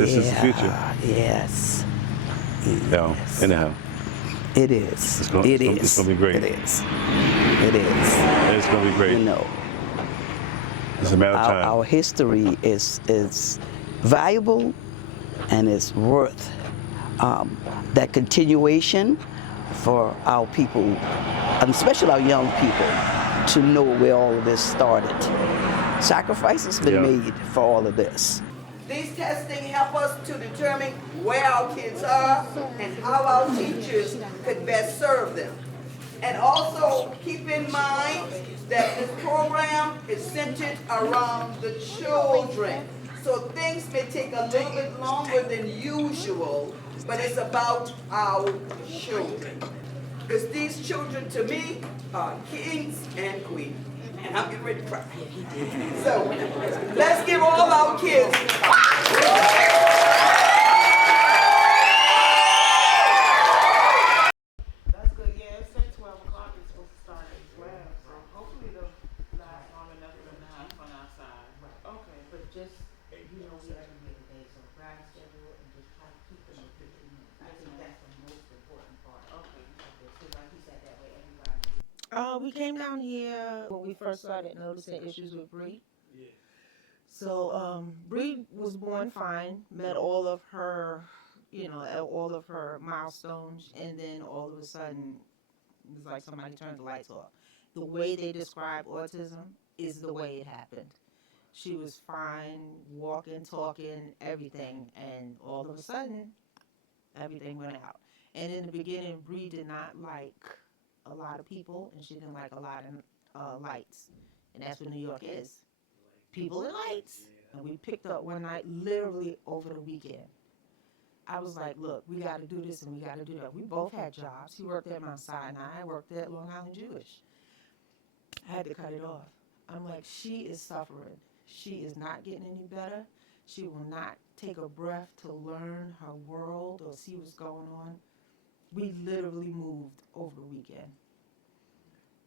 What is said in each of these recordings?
This is the future. Yes. Yeah. Yes. Anyhow, It is. it's gonna be great. It is. It is. It's gonna be great. You know, It's a matter of time. our history is valuable, and it's worth that continuation for our people, and especially our young people, to know where all of this started. Sacrifice has been made for all of this. These testing help us to determine where our kids are and how our teachers could best serve them. And also keep in mind that this program is centered around the children. So things may take a little bit longer than usual, but it's about our children. Because these children, to me, are kings and queens. And I'm getting ready to cry. So let's give all our kids. That's good. Yeah, it said 12 o'clock is supposed to start as well. So hopefully it'll last long enough for them to have fun outside. Okay, but just, We have to make a day, so grab a schedule and just try to keep them at 15 minutes. I think that's the most important part. okay. Because like you said, that way everybody. We came down here when we first started noticing issues with Bree. So Bree was born fine, met all of her, all of her milestones, and then all of a sudden, it was like somebody turned the lights off. The way they describe autism is the way it happened. She was fine, walking, talking, everything, and all of a sudden, everything went out. And in the beginning, Bree did not like a lot of people, and she didn't like a lot of lights. And that's what New York is. People and lights. And we picked up one night, literally over the weekend. I was like, look, we got to do this and we got to do that. We both had jobs. He worked at Mount Sinai. I worked at Long Island Jewish. I had to cut it off. I'm like, she is suffering. She is not getting any better. She will not take a breath to learn her world or see what's going on. We literally moved over the weekend.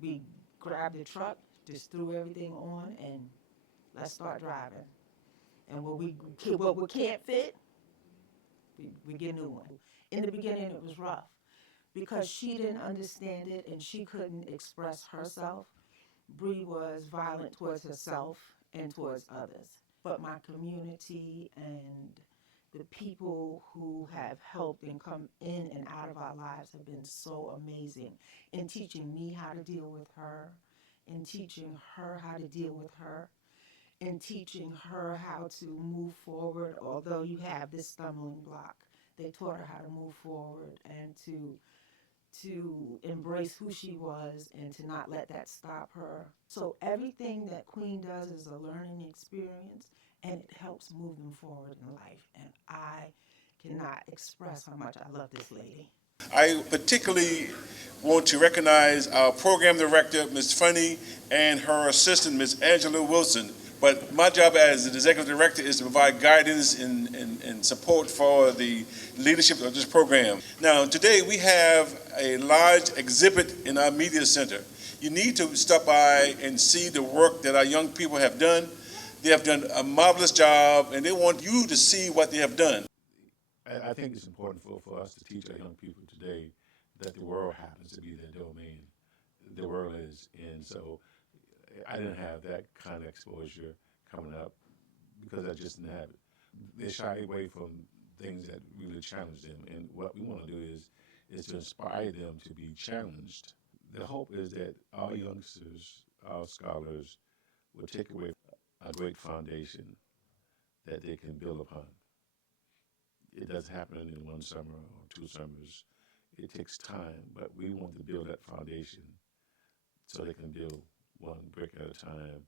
We grabbed the truck, just threw everything on, and let's start driving. And what we can't fit, we get a new one. In the beginning, it was rough because she didn't understand it and she couldn't express herself. Bree was violent towards herself and towards others. But my community and the people who have helped and come in and out of our lives have been so amazing in teaching me how to deal with her, in teaching her how to deal with her, in teaching her how to move forward. Although you have this stumbling block, they taught her how to move forward and to embrace who she was and to not let that stop her. So everything that Queen does is a learning experience, and it helps move them forward in life. And I cannot express how much I love this lady. I particularly want to recognize our program director, Ms. Funny, and her assistant, Ms. Angela Wilson. But my job as the executive director is to provide guidance and support for the leadership of this program. Now, today we have a large exhibit in our media center. You need to stop by and see the work that our young people have done. They have done a marvelous job, and they want you to see what they have done. I think it's important for us to teach our young people today that the world happens to be their domain. The world is, and so I didn't have that kind of exposure coming up because I just didn't have it. They shy away from things that really challenge them, and what we want to do is to inspire them to be challenged. The hope is that our youngsters, our scholars, will take away a great foundation that they can build upon. It doesn't happen in one summer or 2 summers. It takes time, but we want to build that foundation so they can build one brick at a time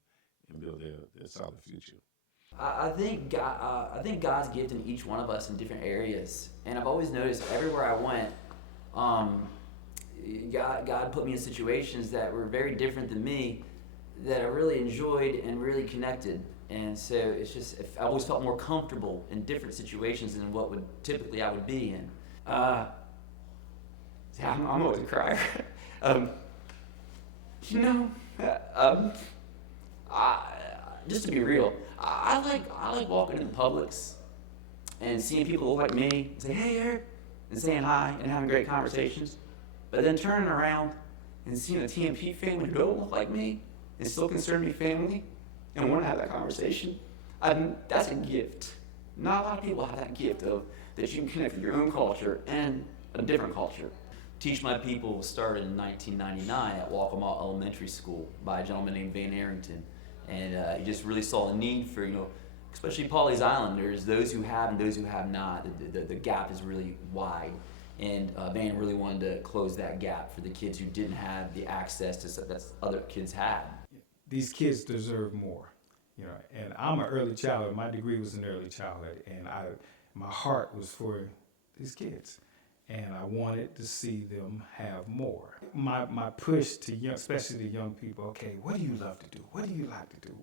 and build their solid future. I think God's gifted each one of us in different areas, and I've always noticed everywhere I went, God put me in situations that were very different than me, that I really enjoyed and really connected. And so it's just, I always felt more comfortable in different situations than what would typically I would be in. I'm always a crier. Just to be real, I like walking in Publix. and seeing people look like me and say, hey, Eric, and saying hi and having great conversations, but then turning around and seeing a TMP family who don't look like me and still consider me family and want to have that conversation, that's a gift. Not a lot of people have that gift of that you can connect with your own culture and a different culture. Teach My People was started in 1999 at Walkamaw Elementary School by a gentleman named Van Arrington, and he just really saw a need for, especially Pawleys Island. There's those who have and those who have not. The gap is really wide, and Van really wanted to close that gap for the kids who didn't have the access to that other kids had. These kids deserve more, and I'm an early childhood. My degree was in early childhood, and my heart was for these kids, and I wanted to see them have more. My push to especially the young people. Okay, what do you love to do? What do you like to do?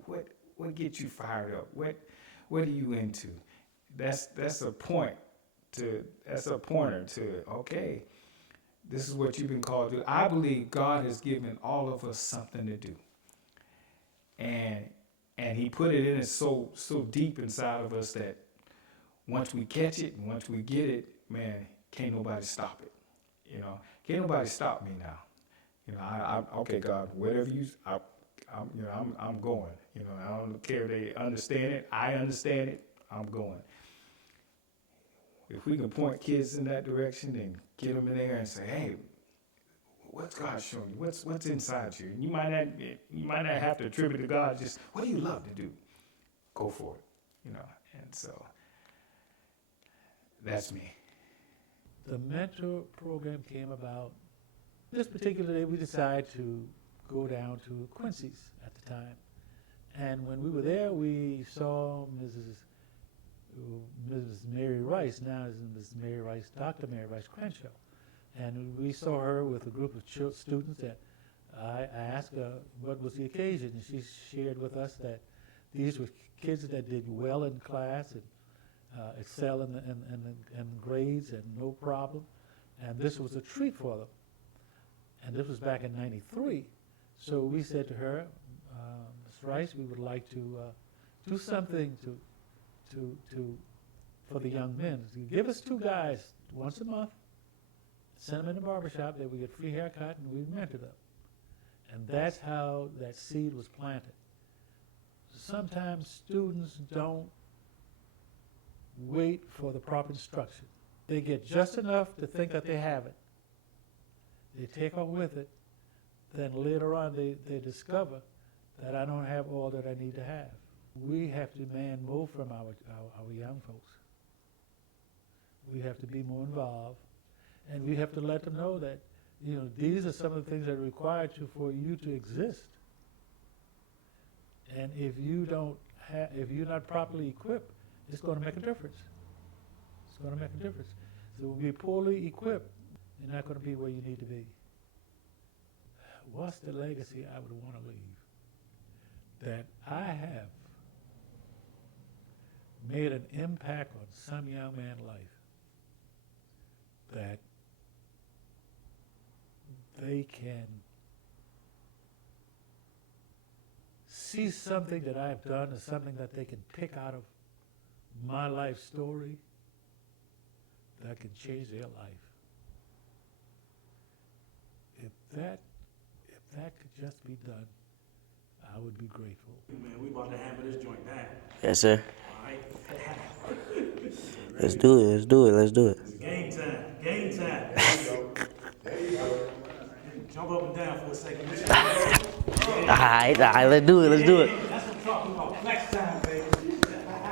What gets you fired up? What are you into? That's a point to. That's a pointer to. Okay, this is what you've been called to do. I believe God has given all of us something to do. And he put it in us so deep inside of us that once we catch it and once we get it, man, can't nobody stop it. Can't nobody stop me now. Okay, God, whatever I'm going. I don't care if they understand it. I understand it. I'm going. If we can point kids in that direction and get them in there and say, hey, what's God showing you? What's inside you? And you might not have to attribute to God. Just what do you love to do? Go for it. And so that's me. The mentor program came about. This particular day, we decided to go down to Quincy's at the time, and when we were there, we saw Mrs. Mary Rice. Now is Mrs. Mary Rice, Dr. Mary Rice Crenshaw. And we saw her with a group of students that I asked her what was the occasion, and she shared with us that these were kids that did well in class and excel in grades and no problem, and this was a treat for them. And this was back in '93. So we said to her, Ms. Rice, we would like to do something for the young men. Give us 2 guys once a month. Send them in the barbershop, they would get free haircut, and we mentor them. And that's how that seed was planted. Sometimes students don't wait for the proper instruction. They get just enough to think that they have it. They take off with it. Then later on they discover that I don't have all that I need to have. We have to demand more from our young folks. We have to be more involved. And we have to let them know that, these are some of the things that are required for you to exist. And if you're not properly equipped, it's going to make a difference. It's going to make a difference. So if you're poorly equipped, you're not going to be where you need to be. What's the legacy I would want to leave? That I have made an impact on some young man's life. That they can see something that I've done or something that they can pick out of my life story that can change their life. If that could just be done, I would be grateful. Man, we about to hammer this joint down. Yes, sir. All right. Let's do it. It's game time. Game time. There you go. Jump up and down for a second. All right, let's do it. That's what I'm talking about. Flex time, baby.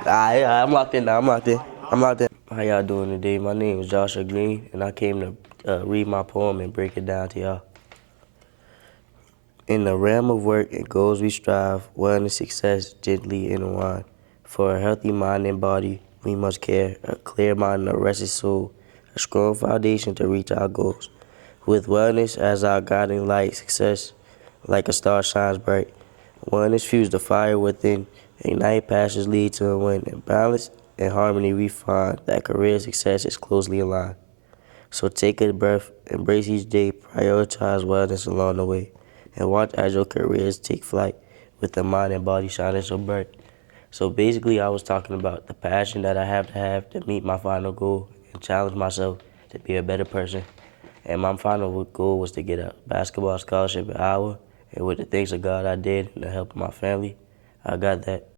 All right, I'm locked in now. How y'all doing today? My name is Joshua Green, and I came to read my poem and break it down to y'all. In the realm of work and goals we strive, wellness, success gently intertwine. For a healthy mind and body, we must care, a clear mind and a rested soul, a strong foundation to reach our goals. With wellness as our guiding light, success like a star shines bright. Wellness fuels the fire within, ignite passions lead to a win. In balance and harmony we find that career success is closely aligned. So take a breath, embrace each day, prioritize wellness along the way, and watch as your careers take flight with the mind and body shining so bright. So basically, I was talking about the passion that I have to meet my final goal and challenge myself to be a better person. And my final goal was to get a basketball scholarship at Iowa. And with the thanks of God I did and the help of my family, I got that.